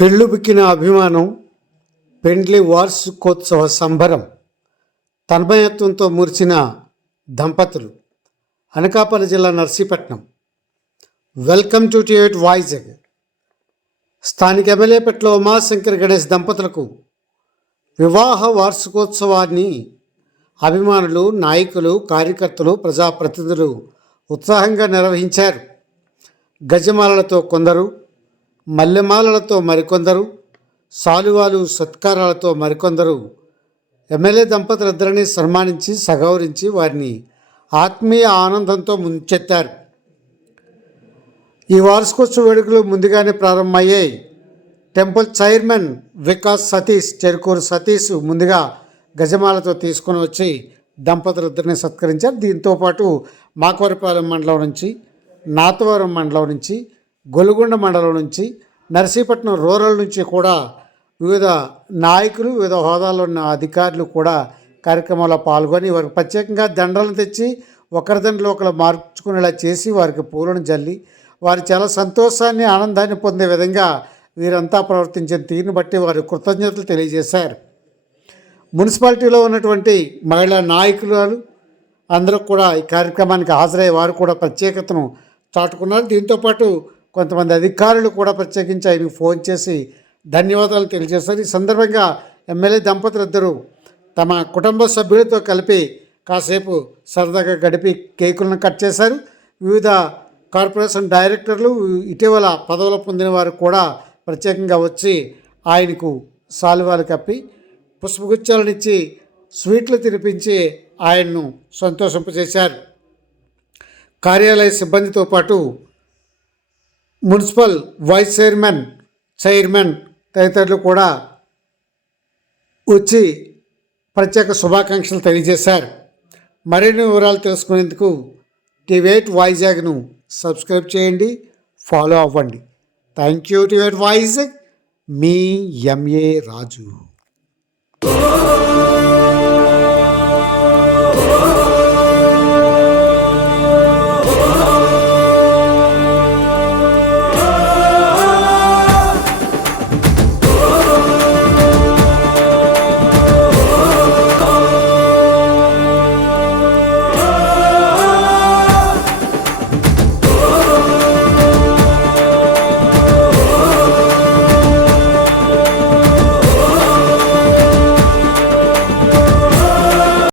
పెళ్ళుబిక్కిన అభిమానం, పెండ్లి వార్షికోత్సవ సంబరం, తన్మయత్వంతో మూర్చిన దంపతులు. అనకాపల్లి జిల్లా నర్సీపట్నం. వెల్కమ్ టు టివేట్ వైజాగ్. స్థానిక ఎమ్మెల్యేపేటలో ఉమాశంకర్ గణేష్ దంపతులకు వివాహ వార్షికోత్సవాన్ని అభిమానులు, నాయకులు, కార్యకర్తలు, ప్రజాప్రతినిధులు ఉత్సాహంగా నిర్వహించారు. గజమాలలతో కొందరు, మల్లెమాలలతో మరికొందరు, సాలువాలు సత్కారాలతో మరికొందరు ఎమ్మెల్యే దంపతులిద్దరినీ సన్మానించి సగౌరించి వారిని ఆత్మీయ ఆనందంతో ముంచెత్తారు. ఈ వార్షికోత్సవ వేడుకలు ముందుగానే ప్రారంభమయ్యాయి. టెంపుల్ చైర్మన్ వికాస్ సతీష్, చెరుకూరు సతీష్ ముందుగా గజమాలతో తీసుకొని వచ్చి దంపతులిద్దరిని సత్కరించారు. దీంతోపాటు మాకవరపాలెం మండలం నుంచి, నాతవరం మండలం నుంచి, గొలుగొండ మండలం నుంచి, నర్సీపట్నం రూరల్ నుంచి కూడా వివిధ నాయకులు, వివిధ హోదాలో ఉన్న అధికారులు కూడా కార్యక్రమంలో పాల్గొని వారికి ప్రత్యేకంగా దండలను తెచ్చి ఒకరి దండలు ఒకరు మార్చుకునేలా చేసి వారికి పూలను జల్లి వారి చాలా సంతోషాన్ని, ఆనందాన్ని పొందే విధంగా వీరంతా ప్రవర్తించిన తీరుని బట్టి వారి కృతజ్ఞతలు తెలియజేశారు. మున్సిపాలిటీలో ఉన్నటువంటి మహిళా నాయకులు అందరూ కూడా ఈ కార్యక్రమానికి హాజరయ్యే వారు కూడా ప్రత్యేకతను చాటుకున్నారు. దీంతోపాటు కొంతమంది అధికారులు కూడా ప్రత్యేకించి ఆయనకు ఫోన్ చేసి ధన్యవాదాలు తెలియజేశారు. ఈ సందర్భంగా ఎమ్మెల్యే దంపతులిద్దరూ తమ కుటుంబ సభ్యులతో కలిపి కాసేపు సరదాగా గడిపి కేకులను కట్ చేశారు. వివిధ కార్పొరేషన్ డైరెక్టర్లు, ఇటీవల పదవులు పొందిన వారు కూడా ప్రత్యేకంగా వచ్చి ఆయనకు సాలువాలు కప్పి పుష్పగుచ్చాలను ఇచ్చి స్వీట్లు తినిపించి ఆయన్ను సంతోషింపజేశారు. కార్యాలయ సిబ్బందితో పాటు మున్సిపల్ వైస్ చైర్మన్ తదితరులు కూడా వచ్చి ప్రత్యేక శుభాకాంక్షలు తెలియజేశారు. మరిన్ని వివరాలు తెలుసుకునేందుకు టివేట్ వైజాగ్ను సబ్స్క్రైబ్ చేయండి, ఫాలో అవ్వండి. Thank you. టివేట్ వైజాగ్, మీ ఎంఏ రాజు.